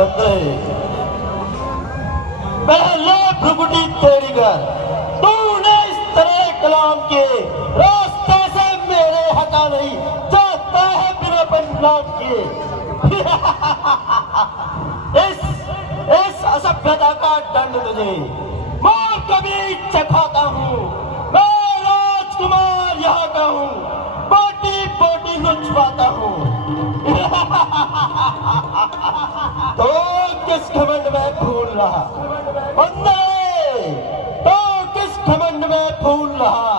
बंदे, पहले भ्रुकुटी तेरी कर, तूने इस तरह कलाम के रास्ते से मेरे हटा नहीं जाता है बिना बदनाम के। इस असभ्यता का दंड तुझे मैं कभी चखाता हूँ। मैं राजकुमार यहाँ का हूँ, बोटी बोटी नुचवाता हूँ। तो किस घमंड में फूल रहा बंदे, तो किस घमंड में फूल रहा,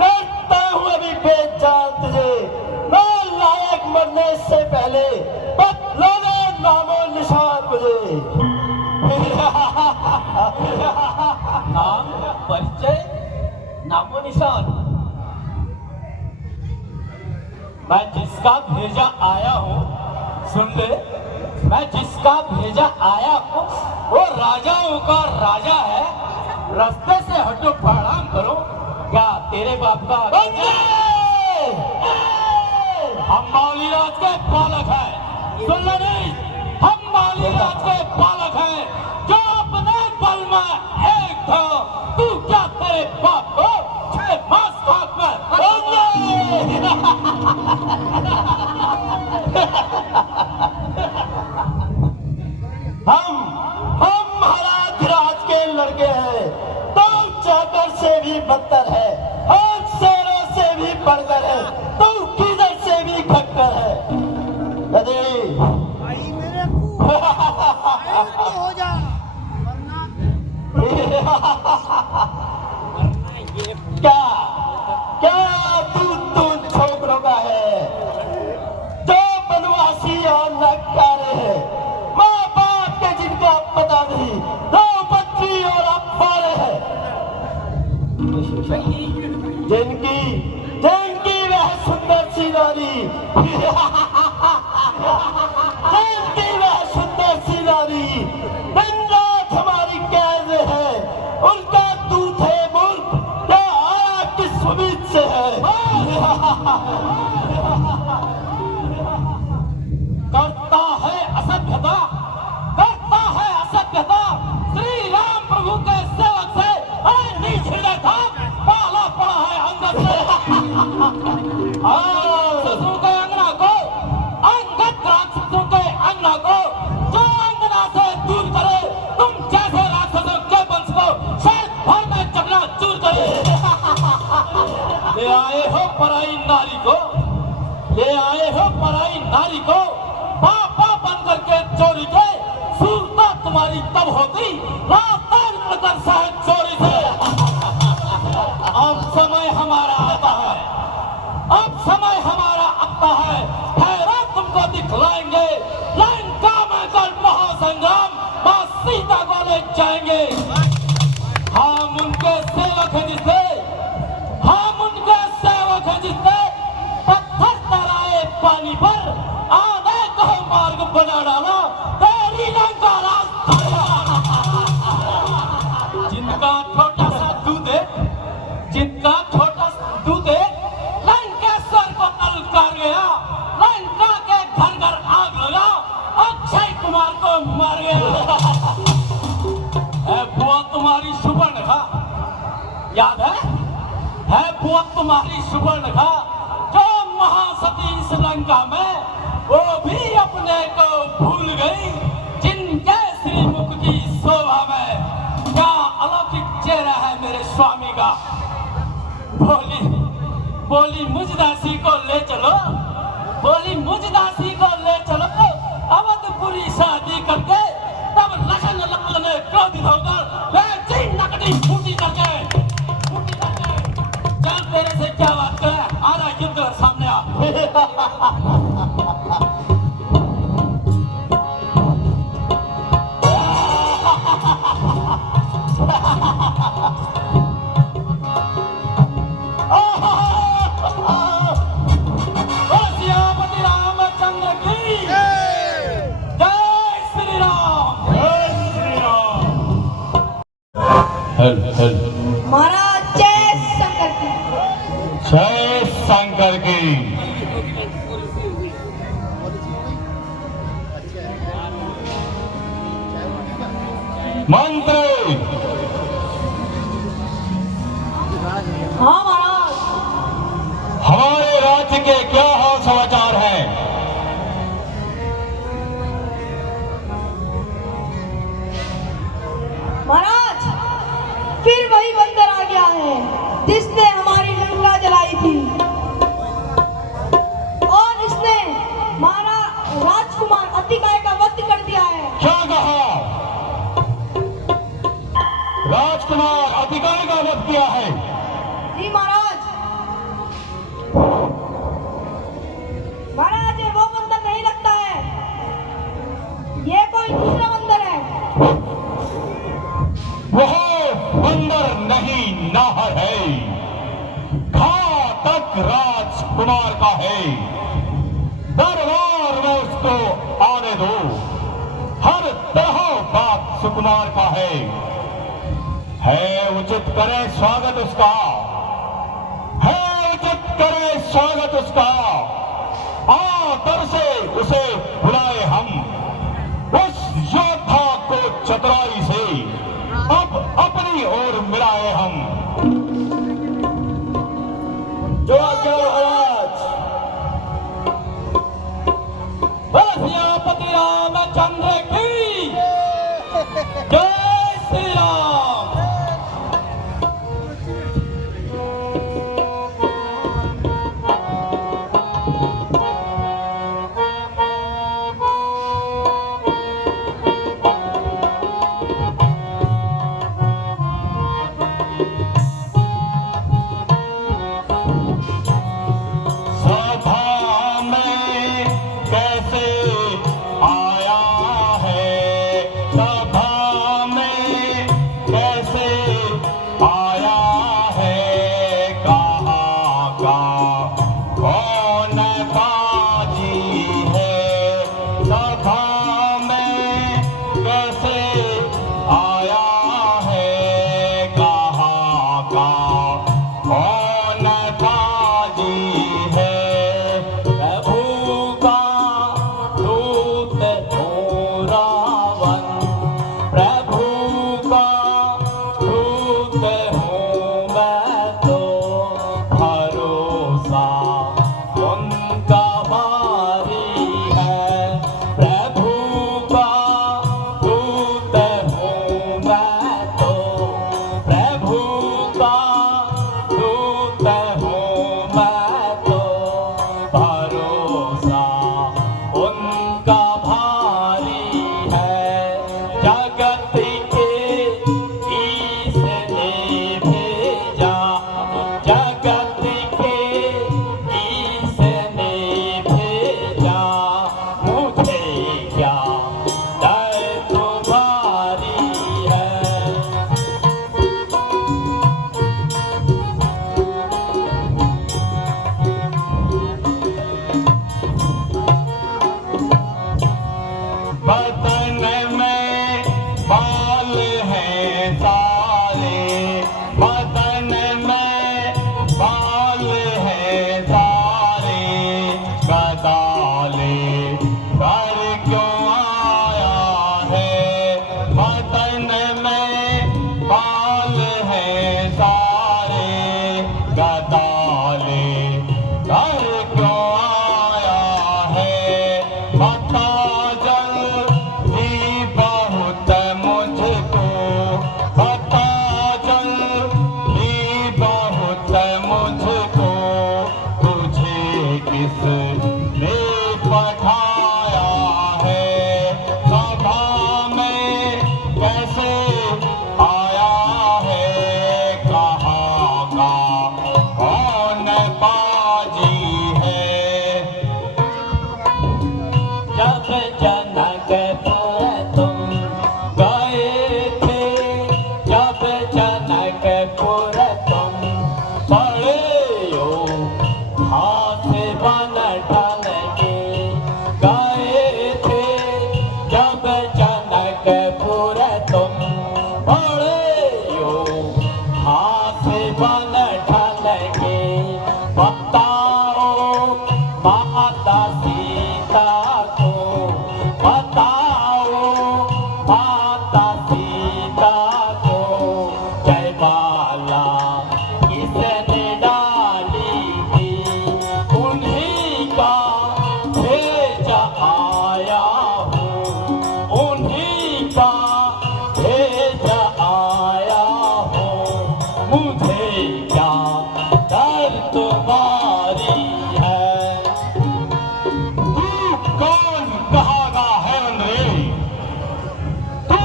करता हूँ अभी बेजान तुझे। मैं लायक मरने से पहले बदला दे नामो निशान मुझे। नाम, परिचय, नामो निशान। मैं जिसका भेजा आया हूँ, सुन ले, मैं जिसका भेजा आया हूँ वो राजाओं का राजा है। रास्ते से हटो, प्रणाम करो। क्या तेरे बाप का बंदे, हम मालीराज के बालक हैं, सुन ले नहीं, हम मालीराज के बालक हैं जो अपने बल में एक था। तू क्या तेरे बाप को 6 मास खाक में हम महाराज के लड़के हैं, तो चाकर से भी बदतर है, हम शेरों से भी बढ़कर है, तो किधर से भी खटकर है। भाई मेरे को हो जा क्या क्या तू छोकरों का है जो बनवासी और नकारे हैं, माँ बाप के जिनका पता नहीं, दो बच्ची और अफवारे हैं, जिनकी जिनकी वह सुंदर सी नारी, जिनकी वह सुंदर सी नारी दिन रात हमारी कैद है, उनका दूध है मुल्क क्या आया किस उम्मीद से है। करता है असभ्यता, करता है असभ्यता। श्री राम प्रभु के सेवक से नीच हृदय था, पाला पड़ा है अंगद से। राक्षसों के अंगना को, अंगद राक्षसों के अंगना को जो अंगना से दूर करे, तुम जैसे राक्षसों के वंश को शायद भर में चकना चूर करे। ले आए हो पराई नारी को, ले आए हो पराई नारी को, पापा बन करके चोरी के। सूरता तुम्हारी तब होती रात कर साहब चोरी से। अब समय हमारा आता है, अब समय हमारा आता है, ठहरा तुमको दिखलाएंगे लंका में कल महासंग्राम, मां सीता को ले जाएंगे। हम उनके सेवक हैं जिससे, हम उनके सेवक हैं जिससे पत्थर तराए पानी पर आने को मार्ग बना डाला, तेरी लंका रास्ता। जिनका छोटा सा दूध है, जिनका छोटा सा दूध है, लंकेश्वर को तलकार गया, लंका के घर घर आग लगा, अक्षय कुमार को मार गया। बुआ तुम्हारी सुवर्णखा याद है बुआ तुम्हारी सुवर्णखा जो महासती इस लंका में, वो भी अपने को भूल गई, जिनके श्रीमुख की शोभा में क्या अलौकिक चेहरा है मेरे स्वामी का। बोली बोली मुझ दासी को ले चलो, बोली मुझ दासी को ले चलो, अवधपुरी शादी करके तब लखन लाल ने क्रोधित होकर बेची नकदी फूटी करके चल तेरे से क्या बात करे, आ रहा युद्ध कर सामने आ। सियापति रामचंद्र की जय श्री राम, जय श्री राम। हल महाराज जय शंकर की। जय शंकर की। मंत्री, हाँ महाराज। हमारे राज्य के क्या हाल समाचार हैं? महाराज, फिर वही बंदर आ गया है जिसने हमारी लंका जलाई थी और इसने हमारा राजकुमार अतिकाय का वध कर दिया है। क्या कहा? राजकुमार अतिकाय का वध किया है? जी महाराज। महाराज, ये वो बंदर नहीं लगता है, ये कोई दूसरा बंदर है। वह बंदर नहीं, नाहर है, घातक राजकुमार का है। दरबार में उसको आने दो, हर तरह बात सुकुमार का है उचित करें स्वागत उसका, है उचित करें स्वागत उसका। आदर से उसे बुलाए हम, उस योद्धा को चतुराई से अब अपनी ओर मिलाए हम। जो आज्ञा महाराज। सियापति रामचंद्र की जय श्री राम। सभा में कैसे आया है, सभा में कैसे आया है, कहाँ का कौन काजी है, सभा में कैसे आया है, कहाँ का कौन काजी है। प्रभु का दूत हूँ रावण, प्रभु का दूत हूँ मैं तो, भरोसा उनका भारी है। प्रभु का दूत हूँ मैं तो, प्रभु का दूत हूँ मैं तो, भरोसा उनका भारी है। जगत के ईश ने भेजा, जगत के ईश ने भेजा, मुझे क्या डर तुम्हारी है। बदन में बाल हैं सारे, बदन में बाल हैं सारे, गदाले कर क्यों आया है, बदन में बाल हैं सारे, गदाले कर क्यों आया है। बता जल्दी बहुत मुझको, बता जल्दी बहुत मुझको, तुझे किसने पठाया है, सभा में कैसे आया है, कहाँ का कौन बाजी है। जब जनकपुर तुम गए थे, जब जनकपुर तुम पड़े हो, हाथ बन ढल के गए थे, जब जनकपुर तुम पड़े हो, हाथ बन ढल के। बताओ माता सीता को, बताओ माता सीता कहागा है बंदरे, तू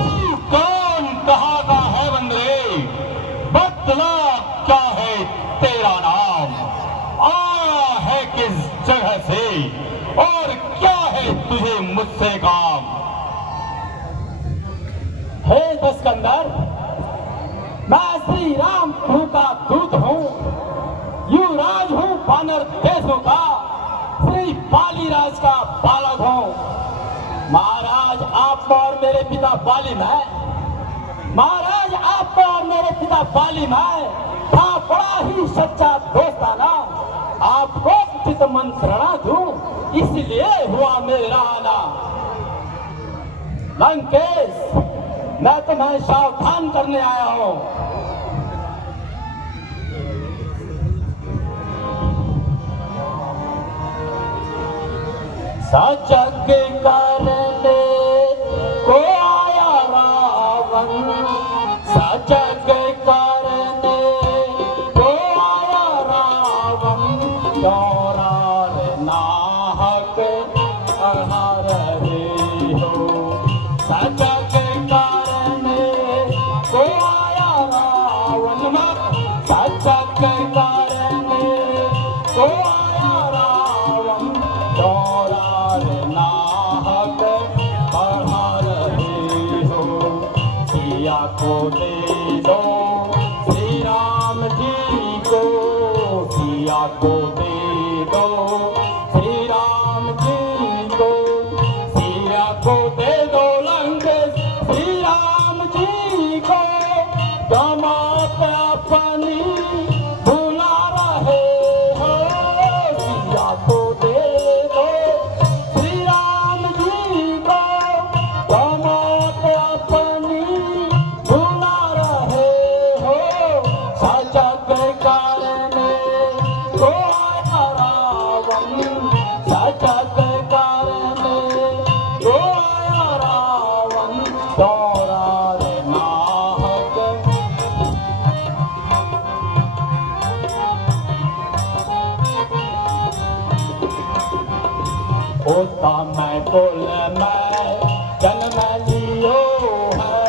कौन कहागा है बंदरे, बतला क्या है तेरा नाम, आया है किस जगह से और क्या है तुझे मुझसे काम। हे दस्कंदर, मैं श्री राम प्रभु का दूत हूँ, युवराज हूँ वानर देशों का, श्री बाली राज का बालक हूँ। महाराज आप और मेरे पिता बाली में, महाराज आप और मेरे पिता बाली में था बड़ा ही सच्चा दोस्ताना, आपको उचित मंत्रणा दूं इसलिए हुआ मेरा आना। लंकेश, मैं तुम्हें सावधान करने आया हूँ। सजग करने को आया रावण, सजग करने को आया रावण, चौरार नाहक अढ़ा रहे हो। सजग करने को आया रावण, सजग करने को आया रावण, चौरार नाहक बढ़ा रहे हो। सिया को दे दो श्री राम जी को, सिया को दे दो श्री राम जी को, सिया को दे दो लंकेश श्री राम जी को, दमात अपनी भुला रहे हो। सिया को दे दो श्री राम जी को, दमात अपनी भुला रहे हो। सजग करने को आया रावण, सजग करने को आया रावण, चौरार नाहक। होता मैं कुल में जन्म लियो है,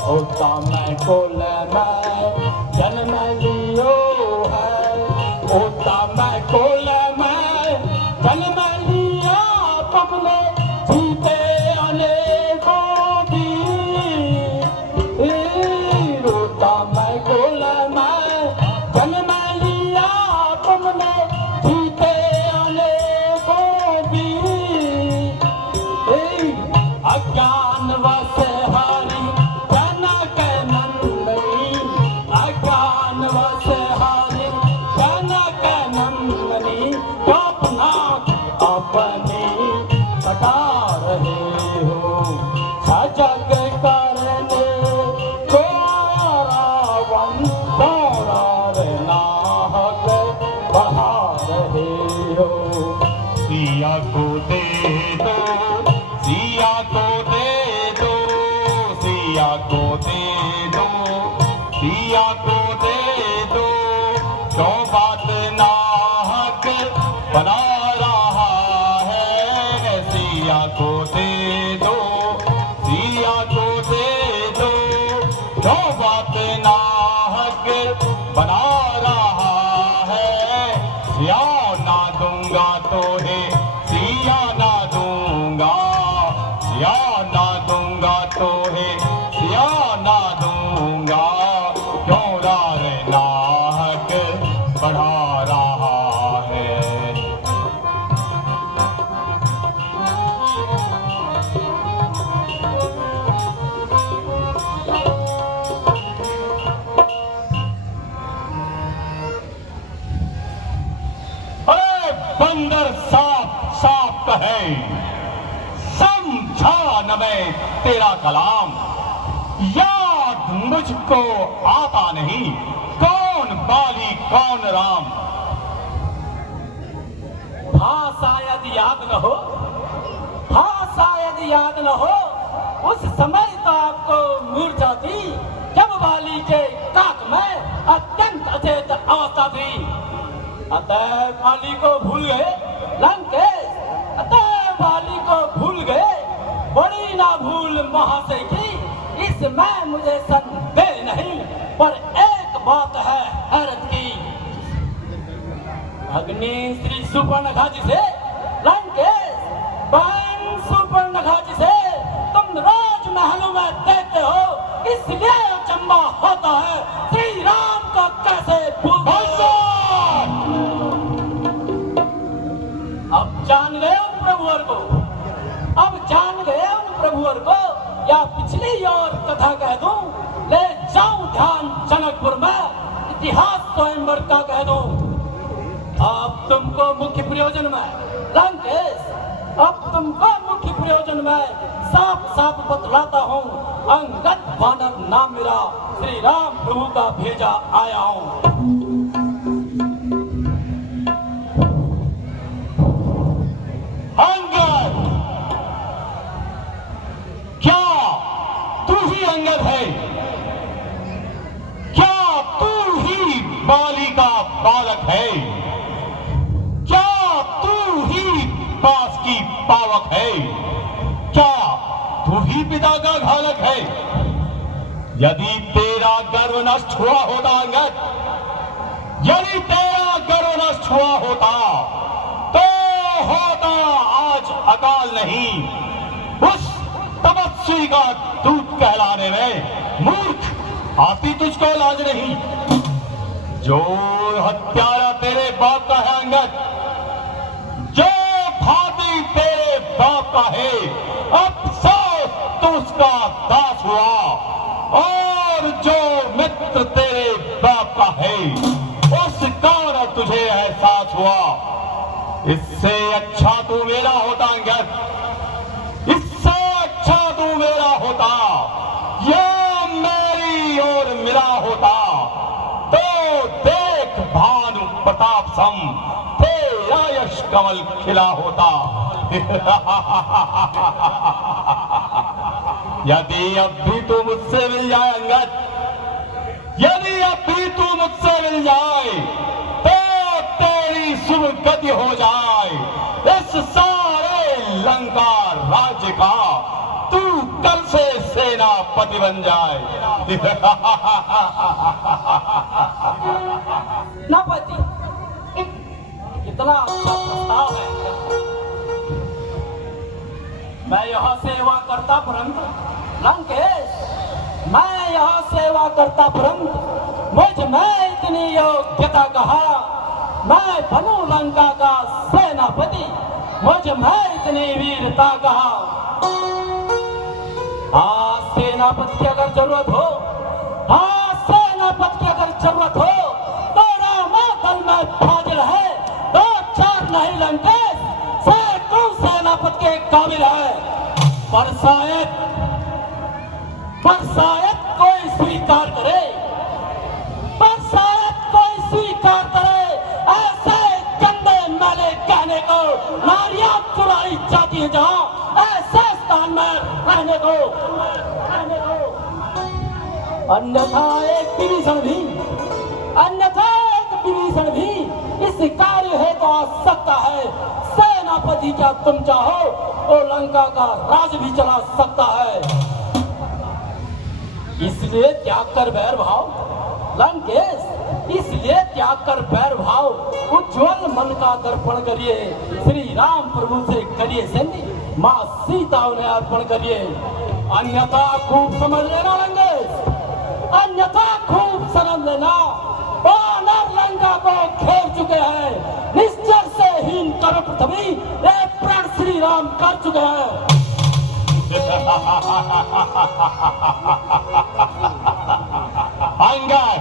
होता मैं कुल में जन्म लियो है, होता मैं कुल में जन्म लिया तुमने जीते अनेकों दी। होता मैं कुल में जन्म लिया तुमने जीते अनेकों दी। अज्ञान वश हरि जनक नंदनी, अज्ञान वश हरि जनक नंदनी, अपना अपनी कटा रहे हो। सजग करने को आया रावण, चौरार नाहक बढ़ा रहे हो। सिया को दे दो, सिया को दे दो, सिया को दे दो, सिया को दे दो, क्यों बात नाहक बना रहा है। सिया को दे दो, सिया को दे दो, क्यों बात नाहक बना रहा है। सिया ना दूंगा तो है, सिया ना दूंगा, सिया ना दूंगा तो है, सिया ना दूंगा, क्यों रार नाहक बढ़ा रहा है। अरे बंदर साफ साफ कहे, समझा न मैं तेरा कलाम, याद मुझको आता नहीं, कौन बाली कौन राम। हाँ शायद याद न हो, हाँ शायद याद न हो, उस समय तो आपको मूर्छा थी जब वाली के काक में अत्यंत अचेत अवस्था थी। अतः वाली को भूल गए लंकेश, अतः वाली को भूल भूल महाशय की इसमें मुझे संदेह नहीं, पर एक बात है हैरत की। अग्नि श्री सुपर्णखा जी से लंकेश बहन सुपर्णखा जी से तुम रोज महलों में देखते हो, इसलिए अचंबा होता है श्री राम को कैसे भूल गए। अब जान गए उन प्रभुवर को, अब जान गए उन प्रभुवर को, या पिछली और कथा कह दूं, ले जाऊं ध्यान जनकपुर में इतिहास स्वयंवर का कह दूं। अब तुमको मुख्य प्रयोजन में लंकेश, अब तुमको मुख्य प्रयोजन में साफ साफ बतलाता हूँ, अंगद वानर नाम मेरा श्री राम प्रभु का भेजा आया हूँ। अंगद, क्या तू ही अंगद है? क्या तू ही बाली का बालक है? क्या तू ही पास की पावक है? क्या तू ही पिता का घालक है? यदि तेरा गर्व नष्ट हुआ होता अंगद, यदि तेरा गर्व नष्ट हुआ होता तो होता आज अकाल नहीं, उस तपस्वी का दूत कहलाने में मूर्ख आती तुझको लाज नहीं। जो हत्यारा तेरे बाप का है अंगद, जो भाती तेरे बाप का है, अफसोस तो उसका दास हुआ, और जो मित्र तेरे बाप का है उसका न तुझे एहसास हुआ। इससे अच्छा तू मेरा होता अंगद, इससे अच्छा तू मेरा होता, या मेरी ओर मिला होता तो देख भानु प्रताप सम तेरा यश कमल खिला होता। यदि अब भी तू मुझसे मिल जाए अंगद, यदि अब भी तू मुझसे मिल जाए तो तेरी शुभ गति हो जाए इस सारे लंका राज्य का, तू कल से सेनापति बन जाए। सेनापति, कितना अच्छा प्रस्ताव है। मैं यहाँ सेवा करता परंतु लंकेश, मैं यहाँ सेवा करता परंतु मुझ में इतनी योग्यता कहा, मैं बनूं लंका का सेनापति, मुझ में इतनी वीरता कहा। हाँ सेनापति की अगर जरूरत हो, हाँ सेनापति की अगर जरूरत हो तो रामादल में हाजिर है, दो चार नहीं लंकेश, सैकड़ों सेनापति के काबिल है। पर शायद कोई स्वीकार करे, पर शायद कोई स्वीकार करे ऐसे गंदे मैले कहने को, नारियां चुराई जाती है जहां ऐसे स्थान में रहने को। अन्यथा एक विभीषण भी, अन्यथा एक विभीषण भी इस कार्य है तो आ सकता है। सेनापति क्या तुम चाहो तो लंका का राज भी चला सकता है। इसलिए त्याग कर बैर भाव लंकेश, इसलिए त्याग कर बैर भाव, उज्जवल मन का दर्पण करिए, श्री राम प्रभु से करिए सेंधी, माँ सीता उन्हें अर्पण करिए। अन्यथा खूब समझ लेना लंकेश, अन्यथा खूब समझ लेना, वानर लंका को घेर चुके हैं, निश्चर से हीन कर पृथ्वी प्रण श्री राम कर चुके हैं। अंगद,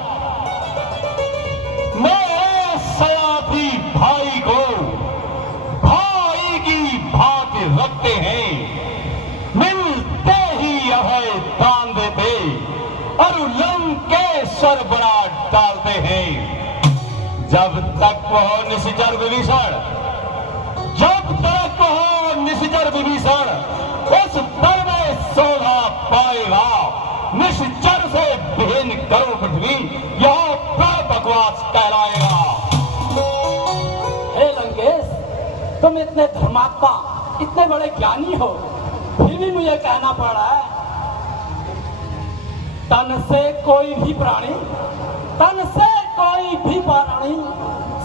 मेरे सयाफी भाई को भाई की भांति रखते हैं, मिलते ही अभय दान देते और लंकेश्वर बना डालते हैं। जब तक वह निशिचर विभीषण, जब तक वह निशिचर विभीषण उस दर में शोभा पाएगा, निश्चर से भिन्न करो पृथ्वी, यह प्रण बकवास कहलाएगा। हे लंकेश, तुम इतने धर्मात्मा, इतने बड़े ज्ञानी हो, फिर भी मुझे कहना पड़ रहा है, तन से कोई भी प्राणी, तन से कोई भी प्राणी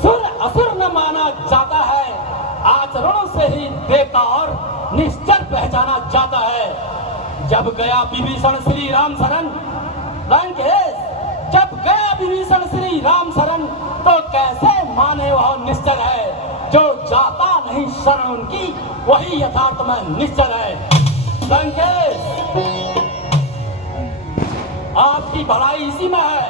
सुर असुर न माना जाता है, आचरणों से ही देवता और निश्चर पहचाना जाता है। जब गया विभीषण श्री राम शरण लंकेश, जब गया विभीषण श्री राम शरण, तो कैसे माने वह निश्चर है, जो जाता नहीं शरण उनकी वही यथार्थ में निश्चर है। लंकेश, आपकी भलाई इसी में है।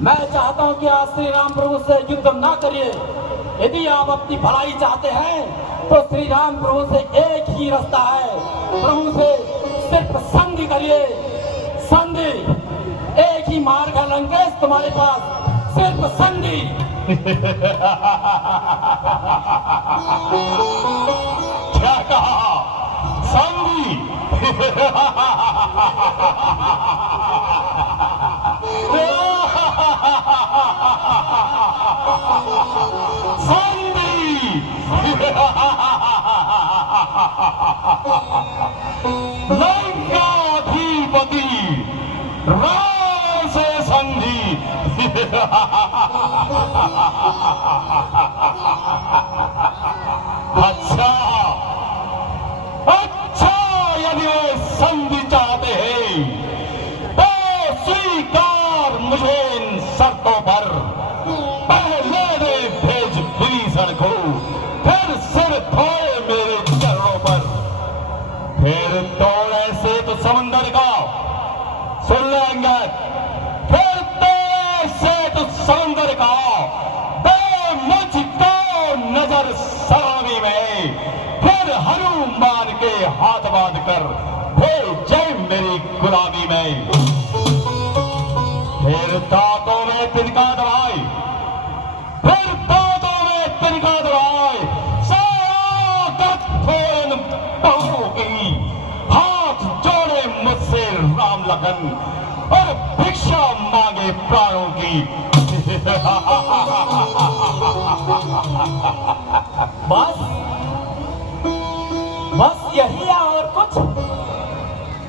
मैं चाहता हूं कि आज श्री राम प्रभु से युद्ध ना करिए। यदि आप अपनी भलाई चाहते हैं तो श्री राम प्रभु से एक ही रास्ता है, प्रभु से सिर्फ संधि करिए, संधि। एक ही मार्ग है लंकेश तुम्हारे पास, सिर्फ संधि। क्या कहा? संधि? लंकाधिपति राम से संधि। अच्छा, यदि वे संधि चाहते हैं तो स्वीकार मुझे इन शर्तों पर। पहले दे भेज विभीषण को, फिर सिर धोए मेरे चरणों पर, फिर तोड़े से तो समंदर का सुन लेंगे, फिर तोड़े से तो समंदर का दे मुझको नजर सलामी में, फिर हनुमान के हाथ बांध कर भेज जय मेरी गुलामी में। फिर दांतों में तिनका दबाई, फिर दांतों में तिनका दबाई, सारा कठोर पहाड़ों की हाथ जोड़े मुझसे राम लखन और भिक्षा मांगे प्राणों की। बस बस यही है और कुछ?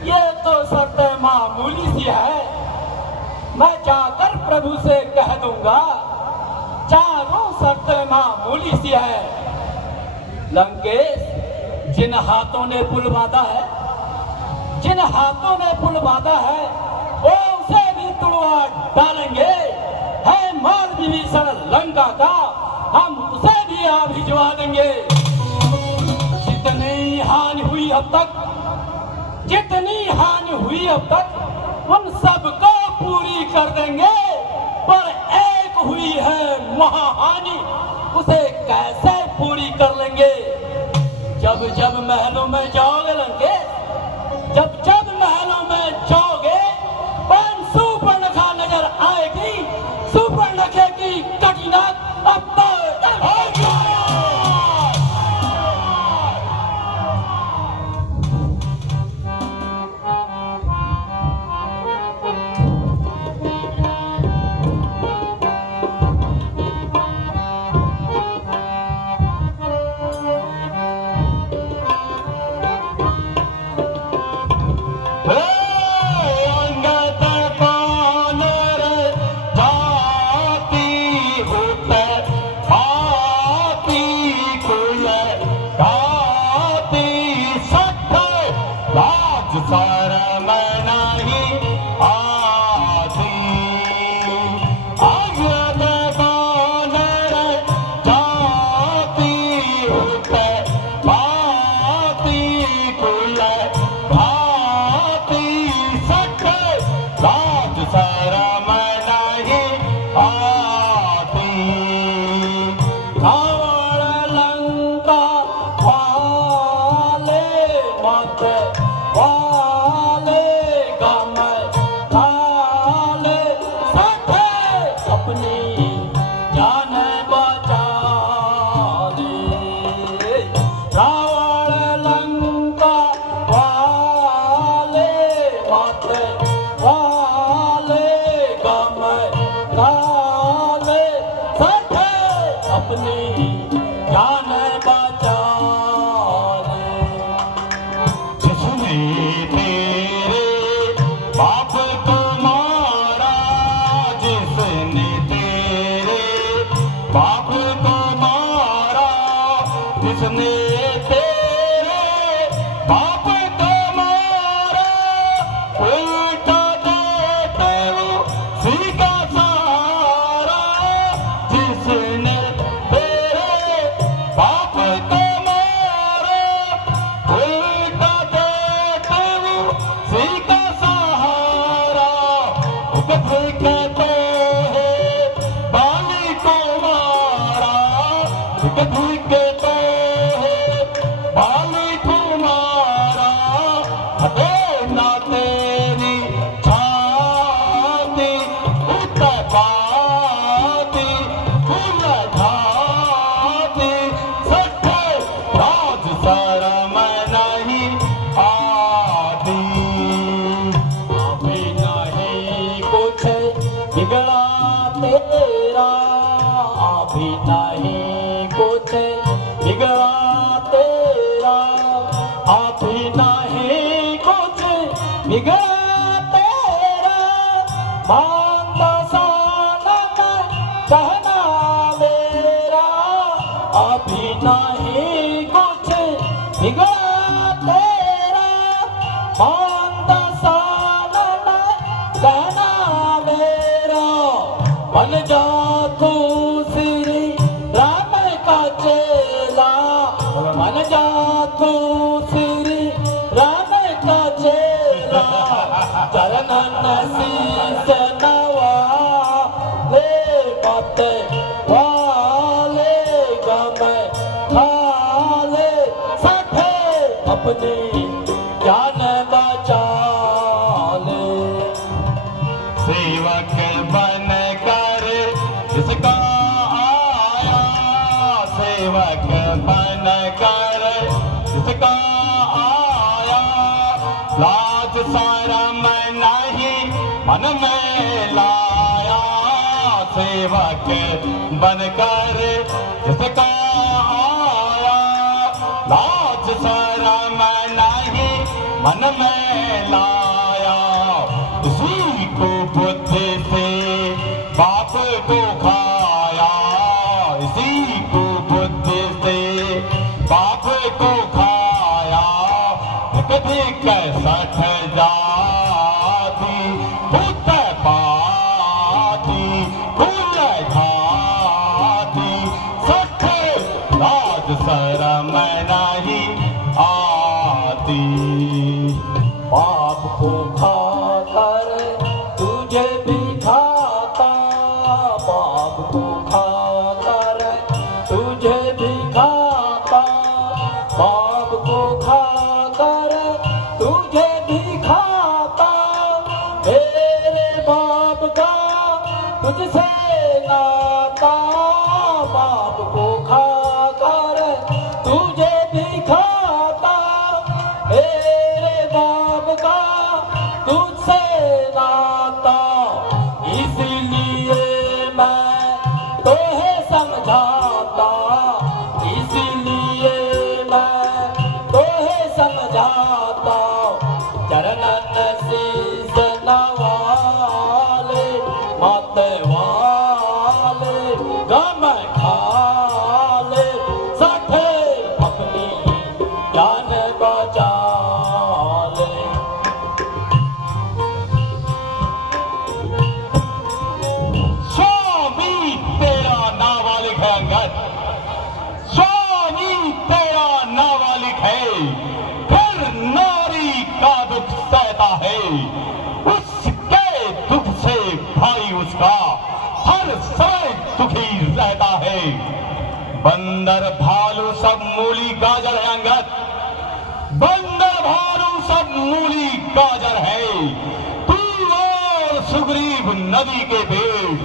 ये तो शर्तें मामूली सी है, मैं जाकर प्रभु से कह दूंगा। चारों शर्तें मामूली सी है। लंकेश, जिन हाथों ने पुल बांधा है, जिन हाथों ने पुल बांधा है, वो उसे भी तुड़वा डालेंगे। है माल विभीषण लंका का, हम उसे भी आ भिजवा देंगे। जितनी हानि हुई अब तक, जितनी हानि हुई अब तक, उन सबको पूरी कर देंगे। पर एक हुई है महाहानि, उसे कैसे पूरी कर लेंगे? जब जब महलों में जाओगे लंकेश, जब जब महलों में जाओगे, बन सुपर्णखा नजर आएगी। सुपर्णखे की कठिनात अब तो वाले बाप को मारा उल्टा देते उसी का सहारा जिसने तेरे बाप को मारा उल्टा देते उसी का सहारा कभी कहते हैं बाली को मारा कभी कहते हैं बाली को मारा हटे ना तेरी छाती उतर पाती उलझाती सच्चे राज शर्म नहीं आती अभी नहीं कुछ बिगड़ा तेरा अभी नहीं कुछ बिगड़ा तेरा अभी नहीं कुछ बिगड़ा तेरा मानता सानम कहना मेरा अभी नहीं कुछ बिगड़ा तेरा मानता सानम कहना मेरा बन जा तू श्री राम का चेला बन जा तू श्री राम का चेला चरणन शीस नवा ले मत वाले गम खाले सठे अपनी जान बचा ले सेवक बन कर जिसका आया सेवक बन कर जिसका आया लाज शरम नहीं मन में लाया सेवक बन कर जिसका आया लाज शरम नहीं मन में लाया उसी को बुद्धि से बाप को खाया इसी को बुद्धि से बाप को खाया कभी कैसठ जाती भूत पाती भूल घाती सठ राज शरम नहीं आती बाप को खाकर तुझे भी खाता बाप को खाकर तुझे भी खाता बाप को खाकर तुझे भी खाता मेरे बाप का तुझसे नाता बाप को खाकर तुझे भी खाता मेरे बाप का तुझसे नाता इसलिए मैं तोहे समझाता इसलिए मैं तोहे समझाता चरणन शीस नवाले मत वाले गम खाले सठे अपनी जान बचा ले स्वामी तेरा नाबालिग है अंगद स्वामी तेरा नाबालिग है फिर नारी का दुख सहता है उसके दुख से भाई उसका हर समय दुखी रहता है बंदर भालू सब मूली गाजर है अंगद बंदर भालू सब मूली गाजर है तू और सुग्रीव नदी के पेड़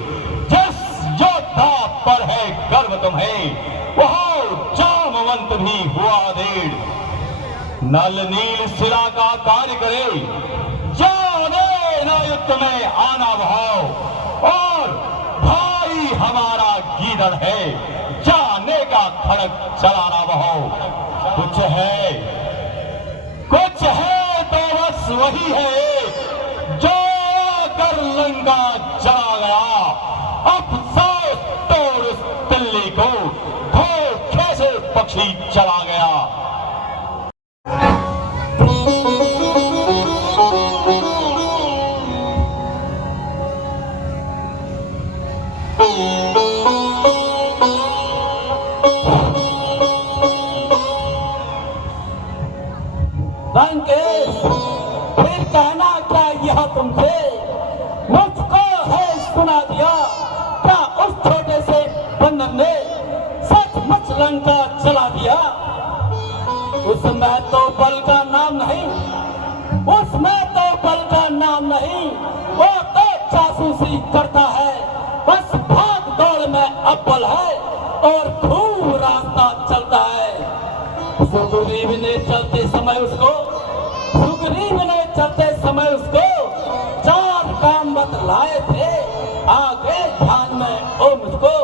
जिस योद्धा पर है गर्व तुम्हें वह जामवंत भी हुआ देर नल नील शिला का कार्य करे जाने न युद्ध में आना भाव और भाई हमारा गीदड़ है जाने का खड़क चलाना भाव कुछ है तो बस वही है जो कर लंका चला गया अफसोस तोड़ उस दिल्ली को धोखे से पक्षी चला गया लंकेश, फिर कहना क्या यह तुमसे? मुझको है सुना दिया क्या उस छोटे से बंदर ने सचमुच लंका चला दिया? उसमें तो बल का नाम नहीं, उसमें तो बल का नाम नहीं, वो तो जासूसी करता है, बस भाग दौड़ में अव्वल है और खूब रास्ता चलता है। सुग्रीव ने चलते समय उसको चार काम बतलाए थे, आगे ध्यान में ओ मुझको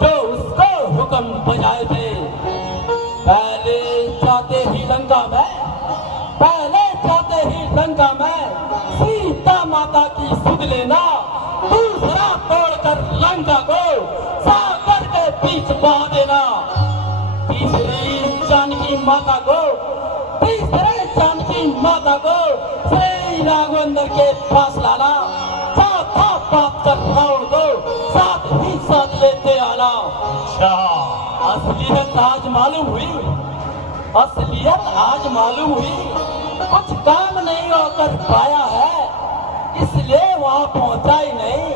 जो उसको हुक्म बजाए थे। पहले जाते ही लंका में सीता माता की सुध लेना, दूसरा तोड़कर लंका को सागर के बीच बहा देना, तीसरे जानकी माता को श्री राघवेंद्र के पास लाना, चौथा बात कर रावण को साथ ही साथ लेते आना। असलियत आज मालूम हुई, कुछ काम नहीं होकर पाया है, इसलिए वहां पहुंचा ही नहीं,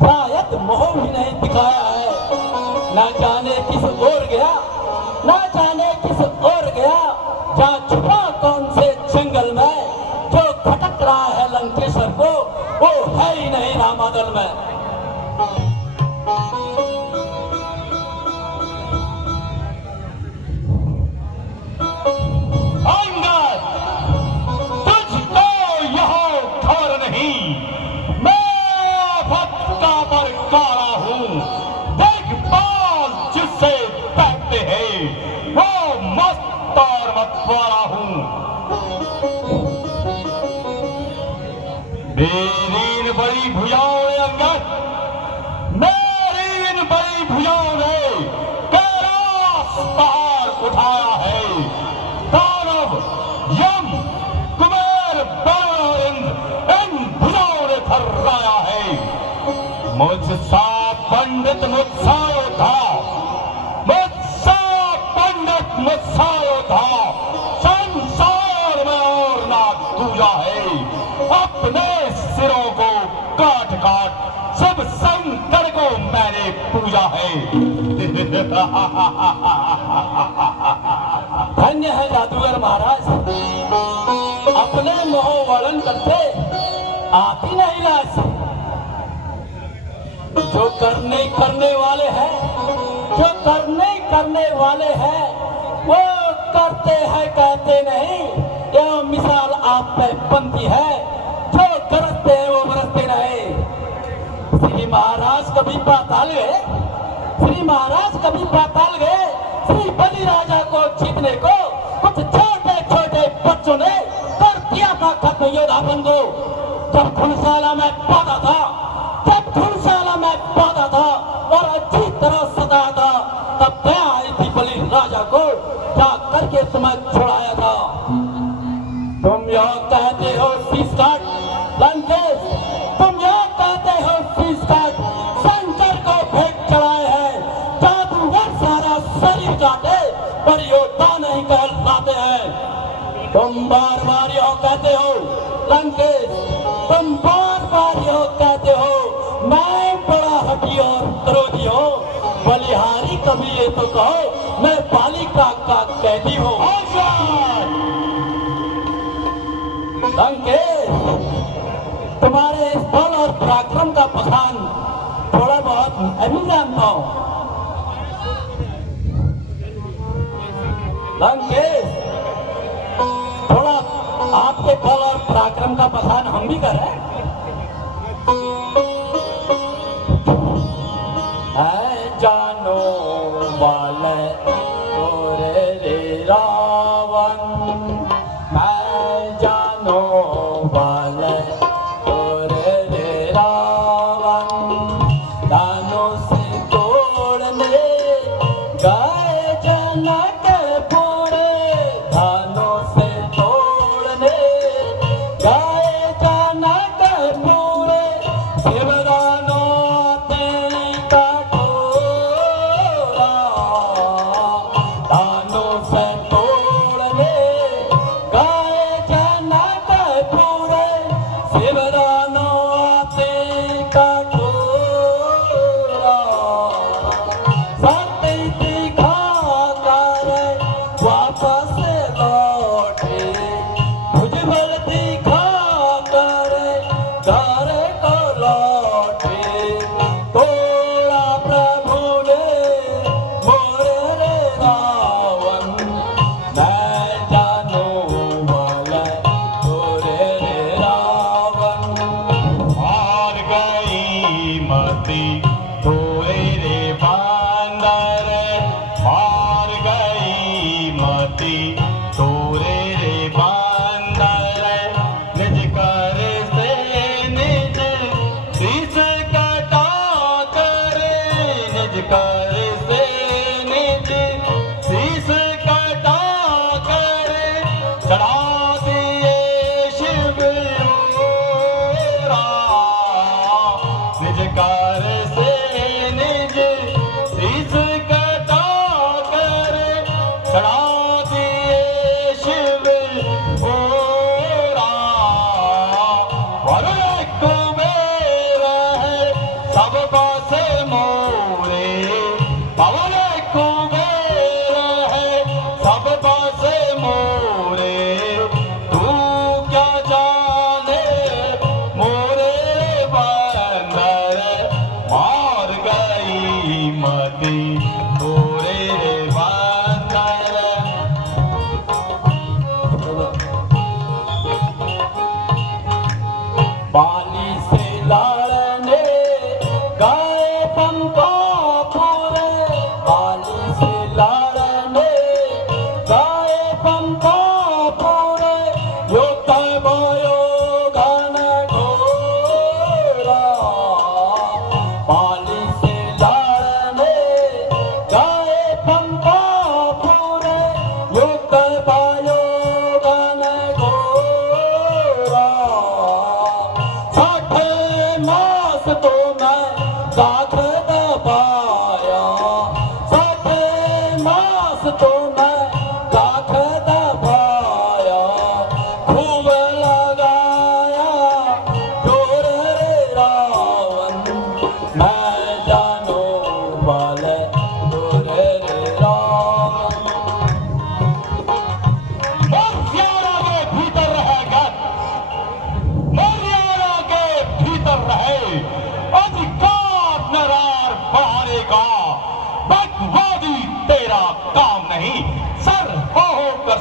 शायद मोह भी नहीं दिखाया है। न जाने किस ओर गया, जहाँ छुपा कौन से जंगल में, जो खटक रहा है लंकेश्वर को वो है ही नहीं रामादल में। तुझको यह खबर नहीं, मैं भक्ता पर कारा हूँ, देखभाल जिससे बैठते हैं वो मस्त और मतवाला हूँ। मेरी इन बड़ी भुजाओं ने अंगद, मेरी इन बड़ी भुजाओं ने कैलाश पहाड़ उठाया है, दानव यम कुबेर वरुण और इंद्र इन भुजाओं ने थर्राया है। मुझसा पंडित मुझसा योद्धा, संसार में और ना दूजा है, अपने सिरों को काट काट सब शंकर को मैंने पूजा है। धन्य है जादूगर महाराज, अपने मोह वर्णन करते आती नहीं लाज। जो करने वाले हैं वो करते हैं कहते नहीं, यह मिसाल आप पे बनती है, जो करते हैं वो बरसते नहीं। श्री महाराज कभी पाताल गए, श्री बलि राजा को जीतने को कुछ छोटे छोटे बच्चों ने कर दिया था खत्म योद्धापन को। जब घुड़शाला में बांधा था और अच्छी तरह सताया था, तब क्या आई थी बलि राजा को जा करके तुम्हें छुड़ाया था। तुम यह कहते हो शीश काट लंकेश, तुम यह कहते हो शीश काट, शंकर को भेंट चढ़ाए है, जादूगर सारा शरीर काटे पर योद्धा नहीं कहलाते हैं। तुम बार बार यह कहते हो लंकेश, तुम बार बार यह कहते हो मैं बड़ा हठी और क्रोधी हूँ, बलिहारी कभी ये तो कहो मैं बालिका का कैदी हूँ। लंकेश, तुम्हारे इस बल और पराक्रम का बखान थोड़ा बहुत मैं भी जानता हूँ। लंकेश, थोड़ा आपके बल और पराक्रम का बखान हम भी करें। जानो वाले तोरे रे रावण, मैं जानो वाले तोरे रे रावण, दानों से तोड़ने गए जनक पूरे, दानों से तोड़ने गए जनक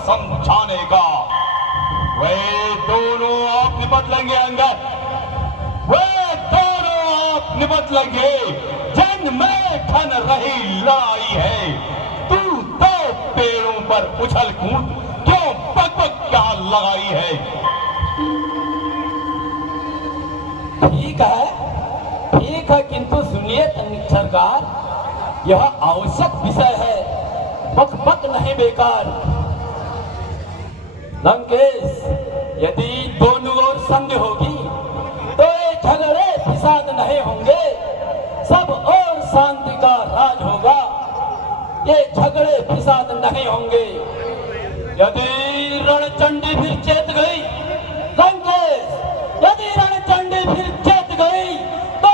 समझाने का। वे दोनों आप निपट लेंगे अंगद, वे दोनों आप निपट लेंगे जिनमें ठन रही लड़ाई है। तू दो पेड़ों पर उछल कूद क्यों बकबक क्या लगाई है? ठीक है, किंतु सुनिए सरकार, यह आवश्यक विषय है, बक नहीं बेकार। लंकेश, यदि दोनों ओर संधि होगी तो ये झगड़े फिसाद नहीं होंगे, सब और शांति का राज होगा, ये झगड़े फिसाद नहीं होंगे। यदि रणचंडी फिर चेत गई लंकेश, यदि रणचंडी फिर चेत गई तो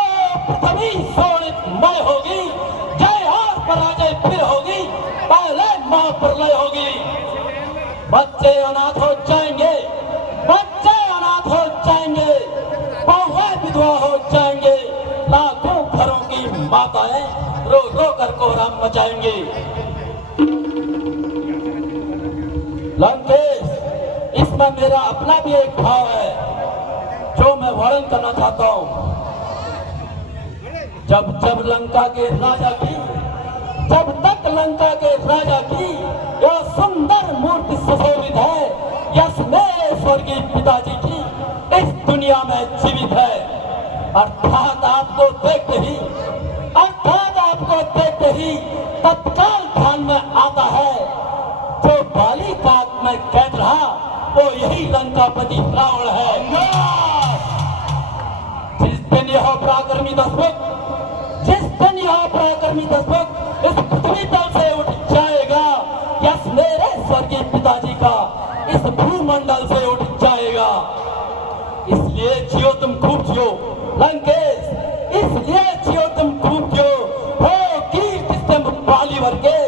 पृथ्वी सोनितमय होगी, जय और पराजय फिर होगी, पहले महाप्रलय होगी। बच्चे अनाथ हो जाएंगे, बच्चे अनाथ हो जाएंगे, बहुएं विधवा हो जाएंगे, लाखों घरों की माताएं रो रो कर कोहराम मचाएंगे। लंकेश, इसमें मेरा अपना भी एक भाव है जो मैं वर्णन करना चाहता हूं। जब जब लंका के राजा की, जब तक लंका के राजा की यह सुंदर मूर्ति सुशोभित है, यश मेरे स्वर्गीय पिताजी की इस दुनिया में जीवित है। अर्थात आपको देखते ही, अर्थात आपको देखते ही तत्काल ध्यान में आता है जो बाली काक में कैद रहा वो यही लंकापति रावण है। जिस दिन यह पराक्रमी दशमुख, जिस दिन यह पराक्रमी दशमुख इस पृथ्वी तल से उठ जाएगा, यश मेरे स्वर्गीय पिताजी का इस भूमंडल से उठ जाएगा। इसलिए जियो तुम खूब जियो लंकेश, इसलिए जियो तुम खूब जियो। हो कीर्ति स्तंभ बाली वर्गे,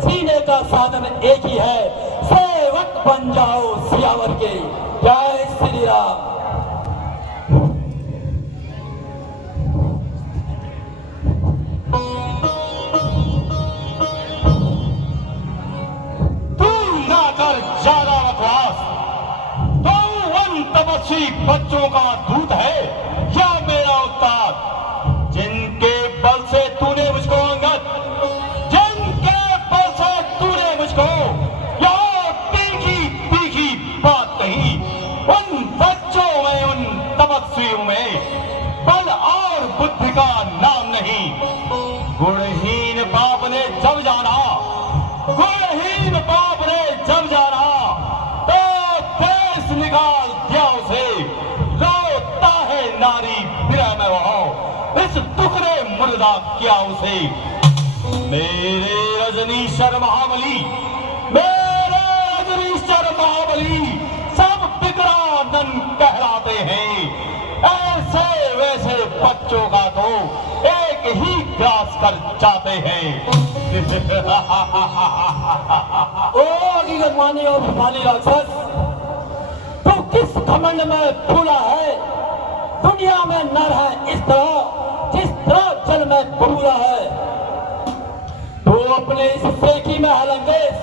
जीने का साधन एक ही है, सेवक बन जाओ सियावर के। जय श्री राम। ज्यादा बकवास, तो उन तपस्वी बच्चों का दूत है या मेरा उस्ताद, जिनके बल से तूने मुझको अंगद, जिनके बल से तूने मुझको यह तीखी तीखी बात कही। उन बच्चों में, उन तपस्वियों में बल और बुद्धि का नाम नहीं। गुणहीन बाप ने जब जाना, गुणहीन बाप ने जब जाना तो देश निकाल दिया उसे। रोता है नारी विरह में वह, इस टुकड़े मुर्दा किया उसे। मेरे रजनीश्वर महाबली, मेरे रजनीश्वर महाबली सब विकरानंद कहलाते हैं। ऐसे वैसे बच्चों का तो एक ही ग्रास कर जाते हैं। ओ अभिमानी और अभिमानी राक्षस, तू किस घमंड में फूला है? दुनिया में नर है इस तरह जिस तरह जल में बबूला है। तू अपने इस सेठी में है लंकेश,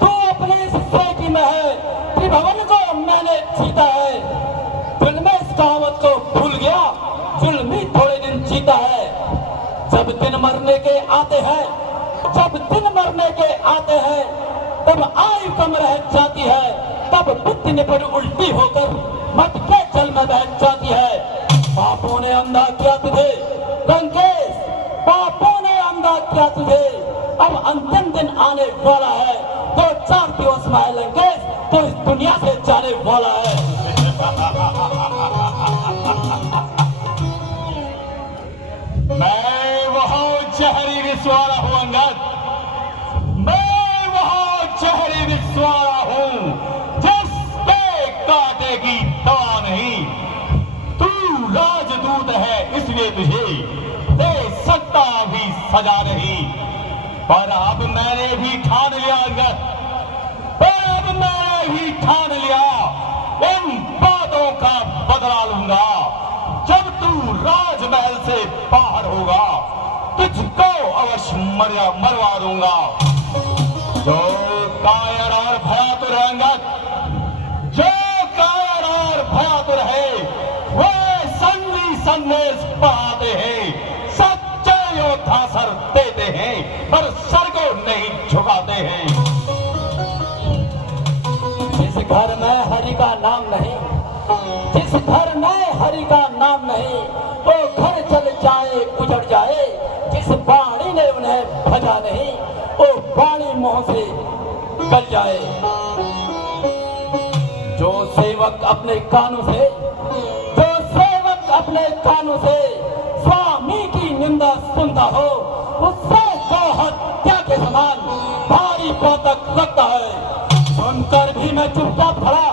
तू अपने इस सेठी में है। त्रिभुवन को मैंने जीता है, जुल्म इस कहावत को भूल गया, जुल्मी थोड़े दिन जीता है। जब दिन मरने के आते हैं, जब दिन मरने के आते हैं, तब आयु कम रह जाती है, तब बुद्धि निपट उल्टी होकर मटके जल में बह जाती है। पापों ने अंधा किया तुझे लंकेश, पापों ने अंधा किया तुझे। अब अंतिम दिन आने वाला है, 2-4 दिवस में लंकेश तो इस दुनिया से जाने वाला है। मैं वहां जहरी विश्वारा हूं अंगद, मैं वहां जहरी विश्वारा हूं जिसके काटे की दवा नहीं। तू राजदूत है इसलिए तुझे दे सकता भी सजा नहीं। पर अब मैंने भी ठान लिया अंगद, पर अब मैंने भी ठान लिया, इन बातों का बदला लूंगा। जब तू राजमहल से बाहर होगा तुझको अवश्य मरवा दूंगा। जो कायर और भयातुर संदेश पढ़ाते हैं, सच्चे योद्धा सर देते हैं पर सर को नहीं झुकाते हैं। जिस घर में हरि का नाम नहीं, जिस घर में हरि का नाम नहीं, वो घर चल जाए उजड़ जाए। जिस वाणी ने उन्हें भजा नहीं, वो वाणी मोह से गल जाए। जो सेवक अपने कानों से, जो सेवक अपने कानों से स्वामी की निंदा सुनता हो, उससे गौ हत्या के समान भारी पातक लगता है। सुनकर भी मैं चुपचाप खड़ा,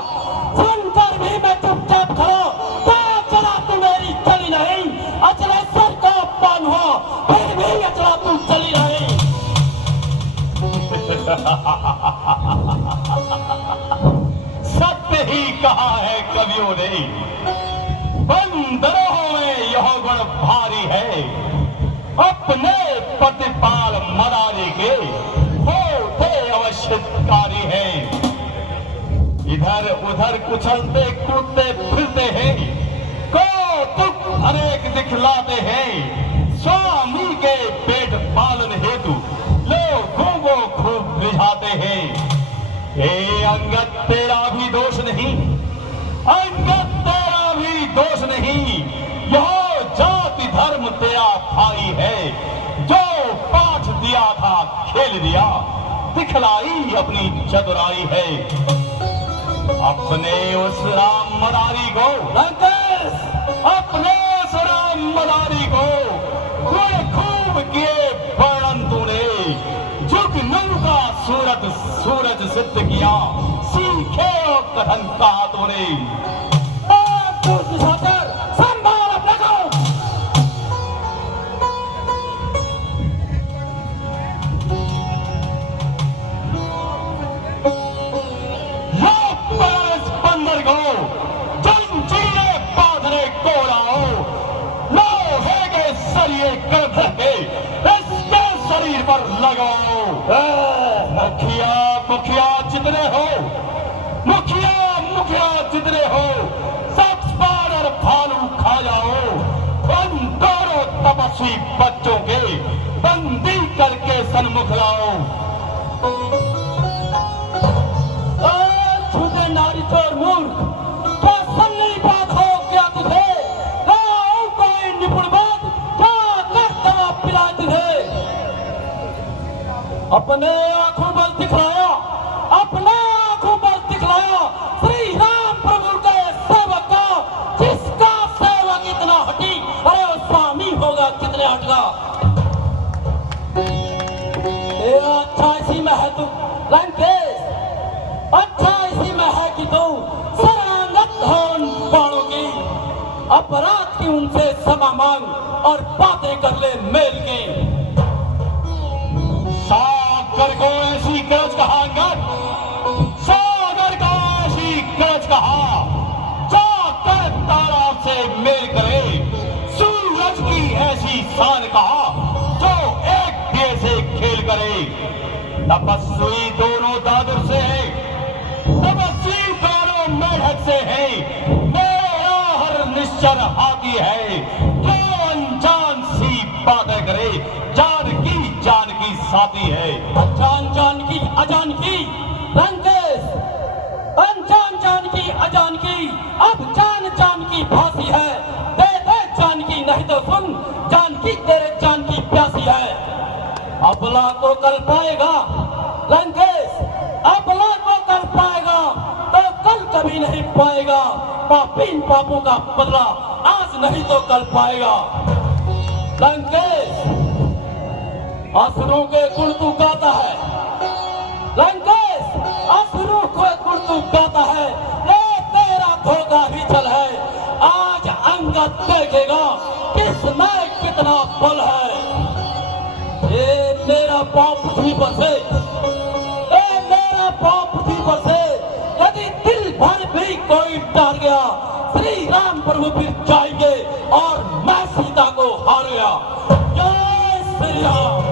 सुनकर भी मैं चुपचाप खड़ा। क्या चला तू मेरी चली नहीं, अचले सर का पान हुआ फिर भी अचला तू चली नहीं। सत्य ही कहा है कवियों ने, बंदरों में यह गुण भारी है। अपने प्रतिपाल मदारी के होते अवश्यकारी हैं। इधर उधर कुचलते कूदते फिरते हैं, कौतुक अनेक दिखलाते हैं। स्वामी के पेट पालन हेतु लोगों को खूब रिझाते हैं। ए अंगद तेरा भी दोष नहीं, अंगद तेरा भी दोष नहीं। यह जाति धर्म तेरा भाई है, जो पाठ दिया था खेल दिया, दिखलाई अपनी चतुराई है। अपने उस राम मदारी को, अपने उस राम मदारी को खूब किए वर्णन तूने। जुगनू का सूरज सिद्ध किया, सीखे और कथन कहा तूने। संभाल अपने को। बंदर को जंजीरें बांधने को लाओ, लोहे के सरिये कर के इसके शरीर पर लगाओ। मुखिया मुखिया जितने हो, मुखिया मुखिया जितने हो, सब बार और भालू खा जाओ। उन दोनों तपस्वी बच्चों के बंदी करके सन्मुख लाओ। छूटे नारी चोर मूर्ख, क्या सन्नी बात हो क्या तुझे? लाओ कोई निपुण बात, क्या करता पिला तुझे? अपने आंखों बल दिखलाया, अपने आंखों बल दिखलाया श्री राम प्रभु के सेवक का। जिसका सेवक इतना हटी, अरे वो स्वामी होगा कितने हटगा। अच्छा इसी में है तू लंकेश, अच्छा इसी में है कि तू शरणागत हो उन बाणों की। अपराध की उनसे क्षमा मांग और बातें कर ले मेल की। सागर को ऐसी गरज कहा अंगद, सागर को ऐसी गरज कहा, जाकर तालाब से मेल करे। सूरज की ऐसी शान कहा, जो एक दिए से खेल करे। तपस्वी दोनों दादर से है, तपस्वी दोनों मेढक से है। मेरा हर निश्चर हाथी है, जो अनजान सी बातें करे। जानकी जानकी साथी है, अनजान जानकी अजान की लंकेश, अनजान जानकी अजान की। अब जान जान की फांसी है, दे दे जानकी नहीं तो सुन, जानकी तेरे जान की प्यासी है। अबला को कल पाएगा लंकेश, अबला को कल पाएगा तो कल कभी नहीं पाएगा। पापी पापों का बदला आज नहीं तो कल पाएगा। लंकेश असुरों के गुण तू गाता है, लंकेश असुरों के गुण तू गाता है। ये तेरा धोखा ही चल है, आज अंगद देखेगा किसमें कितना बल है। ये मेरा पांव पृथ्वी पर से, ये मेरा पांव पृथ्वी पर से यदि दिल भर भी कोई डर गया, श्री राम प्रभु फिर जाएंगे और मैं सीता को हार गया। जय श्री राम।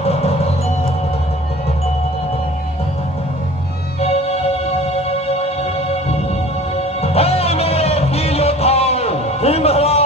हे मेरे वीर योद्धाओं, जी महाराज।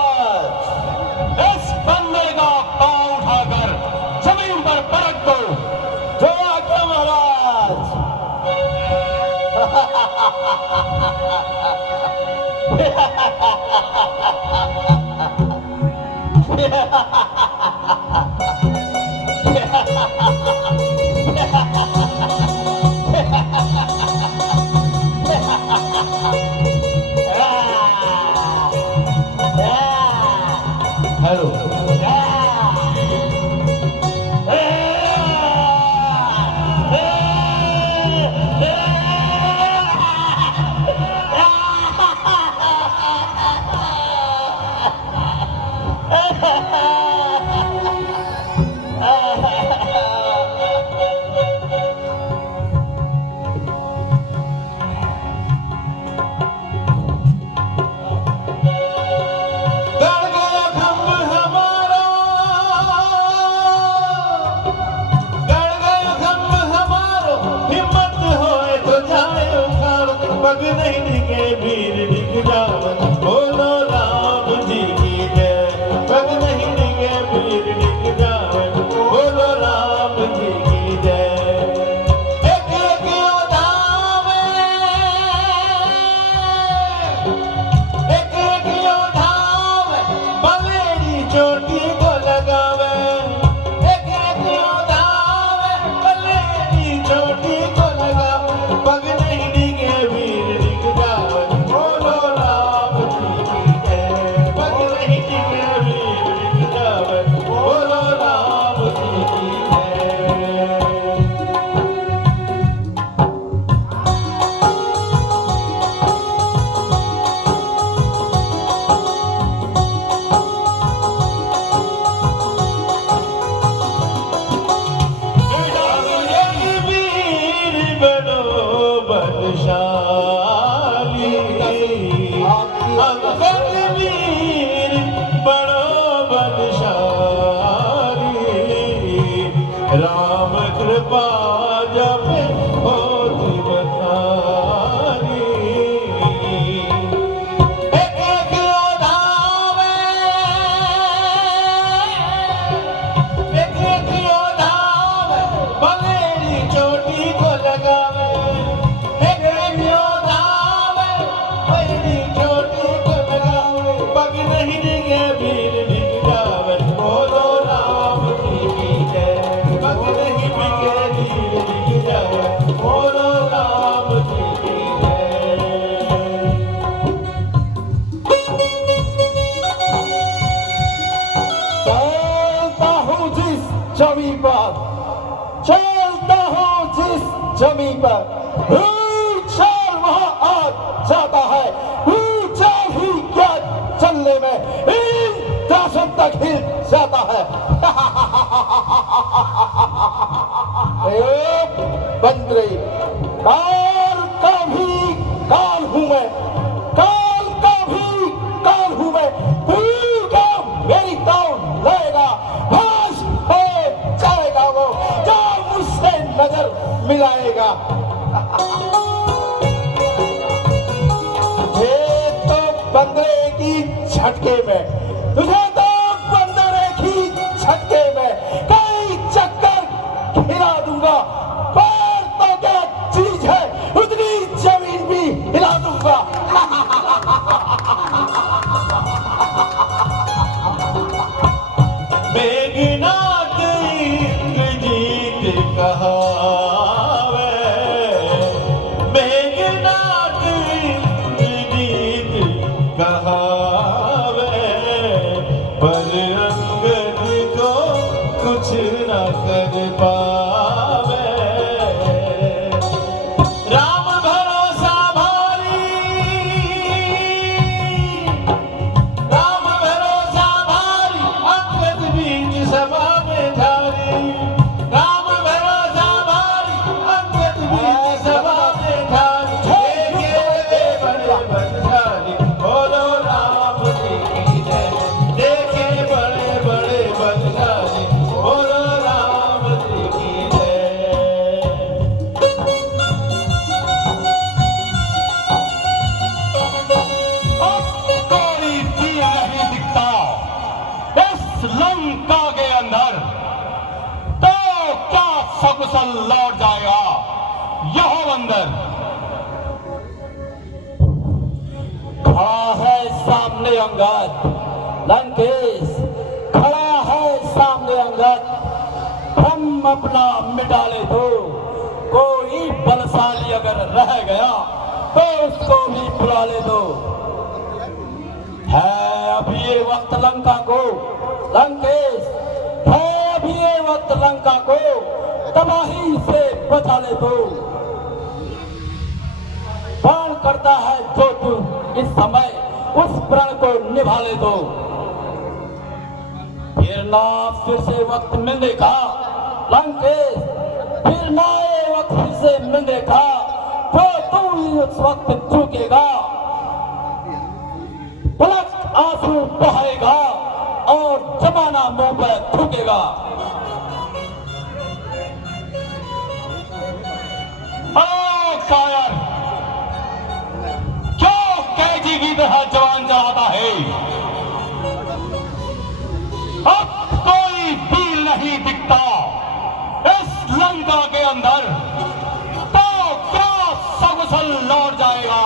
हेलो पग नहीं दिखे वीर दिख जावन बोलो राम जी की जय। पग नहीं दिखे वीर दिख जावन बोलो राम जी की जय। एक एक योद्धा में एक एक योद्धा में बलेरी चोटी को लगावे। एक एक योद्धा में बलेरी चोटी को लगावे। पग नहीं दिखे वीर दिख जावन बोलो राम जी की जय। पग नहीं दिखे वीर दिख जावन बोलो राम जी की जय। वीर बनो बलशाली। अंगद वीर बनो बलशाली। राम कृपा जब होती बतारी। एक एक योद्धा में एक एक योद्धा में बलेरी चोटी को लगावे। एक एक योद्धा में बलेरी चोटी को लगावे। पग नहीं दिखे वीर दिख जावन बोलो राम जी की जय। पग नहीं दिखे वीर दिख जावन बोलो राम जी की जय। चलता हूँ जिस जमी पर, चलता हूँ जिस जमी पर, भूचाल वहाँ आ जाता है। भूचाल ही क्या चलने में इंद्रासन तक हिल जाता है। ए बंदरे, काल का भी काल हूँ मैं, काल का भी काल हूँ मैं। तू क्या मेरी दाव लेगा, भास हो जाएगा वो जो मुझसे नजर मिलाएगा। ये तो बंदरे की झटके में, तुझे तो बंदरे की झटके में कई चक्कर खिला दूंगा। पर तो क्या चीज है, उतनी जमीन भी हिला दूंगा। मेघनाथ इंद्रजीत कहावे। मेघनाथ इंद्रजीत कहावे। पर अंगद को कुछ न कर पावे। राम भरोसा भारी। राम भरोसा भारी अंगद बीच सभा में धारी। राम भरोसा भारी अंगद बीच सभा में धारी। देखे बड़े बलशाली बोलो राम जी की जय। देखे बड़े बड़े बलशाली बोलो राम जी की जय। अब कोई तीर नहीं दिखता इस लंका के अंदर, तो क्या सकुशल लौट जाएगा यह बंदर। सामने अंगद, लंकेश खड़ा है सामने अंगद। हम अपना मिटा ले तो कोई बलशाली अगर रह गया तो उसको भी बुला ले दो। है अभी ये वक्त लंका को, लंकेश है अभी ये वक्त लंका को तबाही से बचा ले दो। प्राण करता है जो तू इस समय उस प्रण को निभा ले दो। फिर ना फिर से वक्त मिलने का लंकेश, फिर ना ये वक्त फिर से मिलने का जो तू उस वक्त चूकेगा। पलक आंसू बहाएगा और जमाना मुंह पर थूकेगा। कायर क्यों कैदी की तरह जवान चलाता है? अब कोई भील नहीं दिखता इस लंका के अंदर, तो क्या सकुशल लौट जाएगा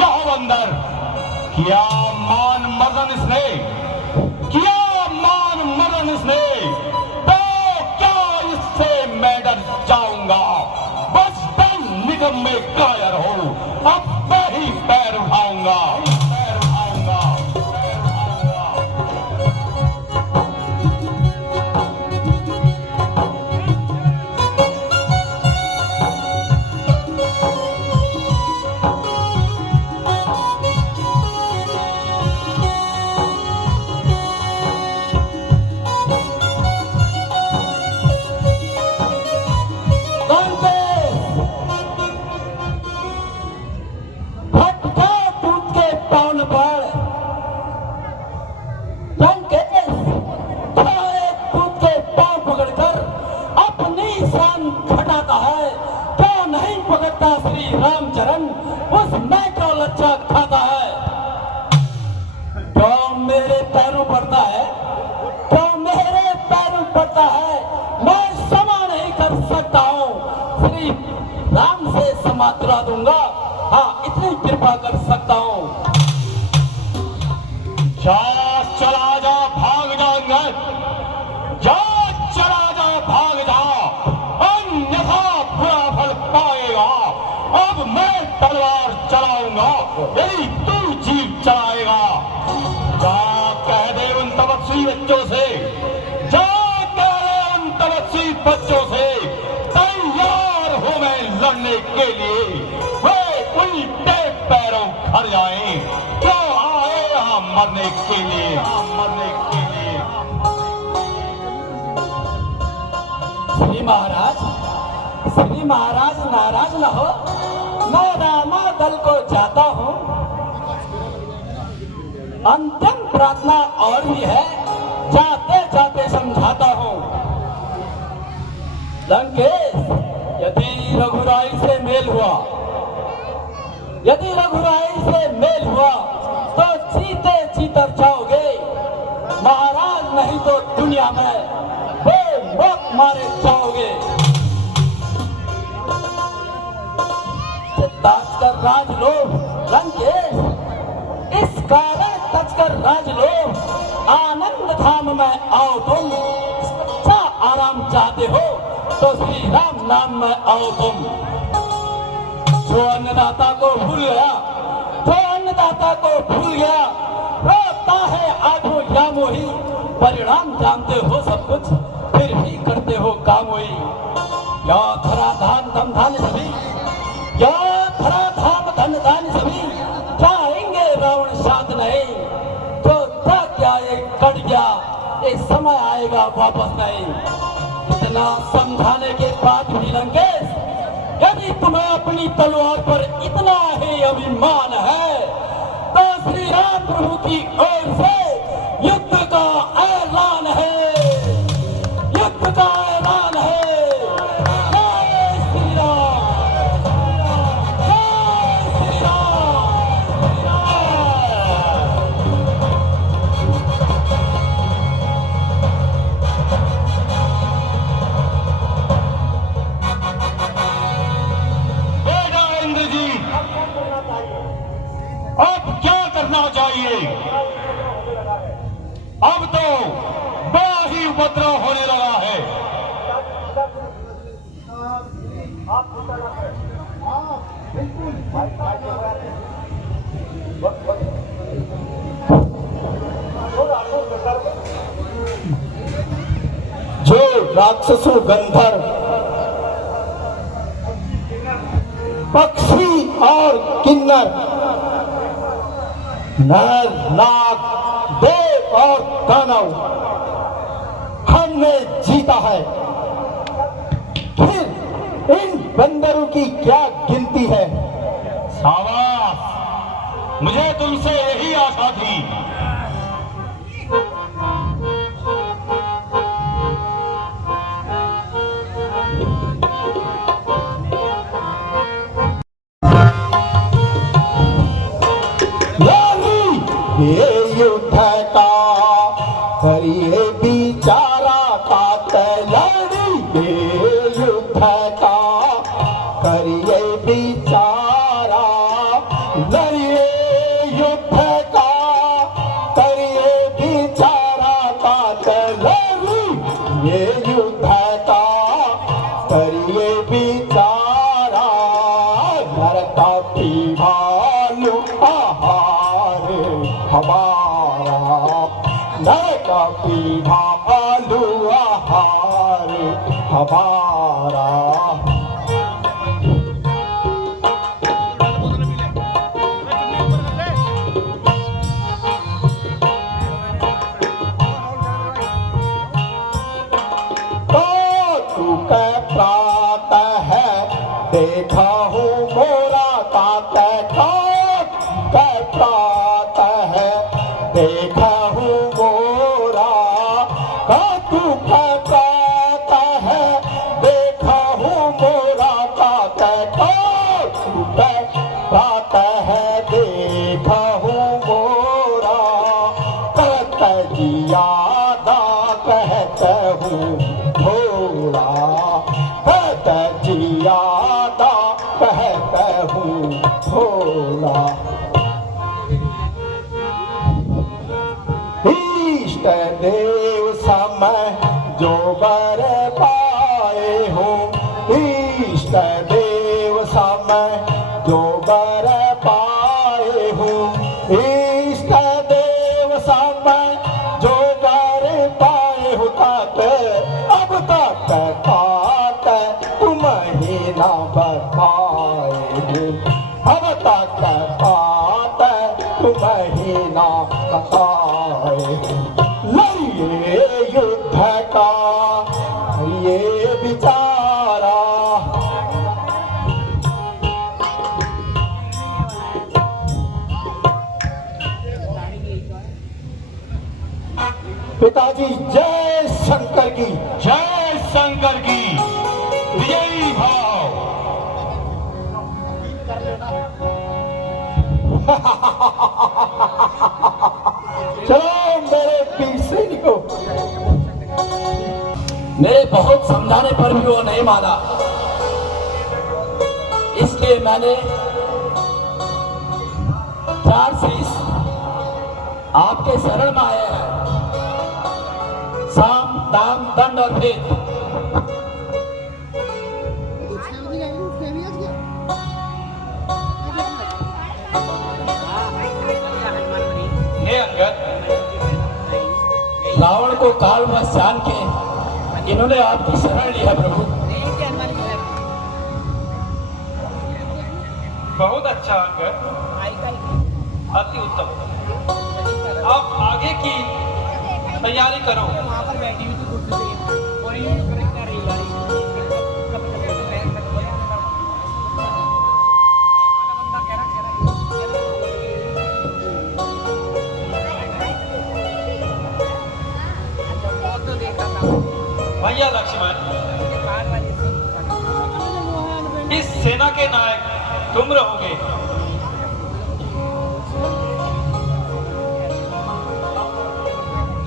यह बंदर? क्या मान मर्दन इसने, क्या मान मर्दन इसने, तो क्या इससे मैं डर जाऊंगा? बस निगम में कायर हो, अब मैं ही पैर उठाऊंगा, पैर उठाऊंगा, पैर रामचरण उसमें क्यों लच्छा खाता है? क्यों मेरे पैरों पड़ता है, क्यों मेरे पैरों पड़ता है? मैं क्षमा नहीं कर सकता हूँ, श्री राम से क्षमा दिला दूंगा। हाँ, इतनी कृपा कर सकता हूँ। जा चला जा, भाग जा अंगद, जा चला जा, भाग जा, अन्यथा बुरा फल पाएगा। अब मैं तलवार चलाऊंगा यदि तू जीव चलाएगा। जा कह दे उन तपस्वी बच्चों से, जा कह दे उन तपस्वी बच्चों से, तैयार हूं मैं लड़ने के लिए। वे उल्टे पैरों घर जाएं, क्यों आए यहाँ मरने के लिए, मरने के लिए। श्री महाराज, श्री महाराज नाराज न हो, मैं रामा दल को जाता हूँ। अंतिम प्रार्थना और भी है, जाते जाते समझाता हूँ। लंकेश, यदि रघुराई से मेल हुआ, यदि रघुराई से मेल हुआ तो जीते जीतर जाओगे महाराज, नहीं तो दुनिया में बेमौत मारे जाओगे। तजकर राजलोभ लंकेश, इस कारण तजकर राजलोभ, आनंद धाम में आओ तुम। सच्चा आराम चाहते हो तो श्री राम नाम में आओ तुम। जो अन्नदाता को भूल गया, जो अन्नदाता को भूल गया, रोता है आधो या मोही। परिणाम जानते हो सब कुछ, फिर भी करते हो कामोही। या धरा धान धम धान सभी, या धरा धाम धन धान सभी, जाएंगे रावण साथ नहीं। जो था क्या ये कट गया, ये समय आएगा वापस नहीं। इतना समझाने के बाद भी लंकेश, यदि तुम्हें अपनी तलवार पर इतना ही अभिमान है तो श्री राम प्रभु की ओर से युद्ध का ऐलान है, युद्ध का ऐलान है। जय श्री राम, जय श्री राम, बेटा इंद्रजीत, अब क्या कर करना चाहिए। अब तो बड़ा ही उपद्रव होने लगा है। जो राक्षसों, गंधर्व, पक्षी और किन्नर, नर, नाग, देव और दानव हमने जीता है, फिर इन बंदरों की क्या गिनती है। शाबाश, मुझे तुमसे यही आशा थी। ये युद्ध का करिए बिचारा का तैयारी, ये युद्ध का करिए बिचारा, लड़िए युद्ध का करिए बिचारा का तैयारी, ये युद्ध का करिए बिचारा, लड़का की भालू आहार हमारा, लड़का की भालू आहार हमारा। तो तू कै प्रात है देखा हूँ मोरा तात, कै प्रात है देखा हूँ मोरा, का तू कै प्रात है देखा हूँ मोरा तात, तू कै प्रात है देखा हूँ मोरा, कहत जियादा कहत हूँ थोड़ा, कहत जियादा कहत हूँ थोड़ा। इष्ट देव समय जो बर पाए हूँ, इष्ट देव समय जो बर पाए हूँ, इष्ट देव समय जो बर पाए हूँ, तात अब तक तात तुम ही ना बताए हूँ, अब तक तात तुम ही ना बताए, लड़िए युद्ध का ये बिचारा, पिताजी जय शंकर की, जय शंकर की, विजयी भाव। चलो मेरे पीर सैनिकों। मेरे बहुत समझाने पर भी वो नहीं माना, इसलिए मैंने 4 शीश आपके शरण में आए हैं, साम दाम दंड और भेद। हे अंगद, रावण को काल में जान के इन्होंने आपकी शरण ली है प्रभु। बहुत अच्छा अंगद, अति उत्तम। आप आगे की तैयारी करो। भैया लक्ष्मण, इस सेना के नायक तुम रहोगे।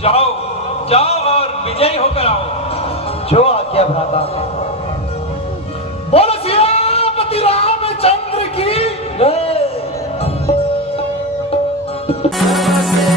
जाओ जाओ और विजयी होकर आओ। जो आज्ञा भ्राता। बोलो सियापति रामचंद्र की। नमस्ते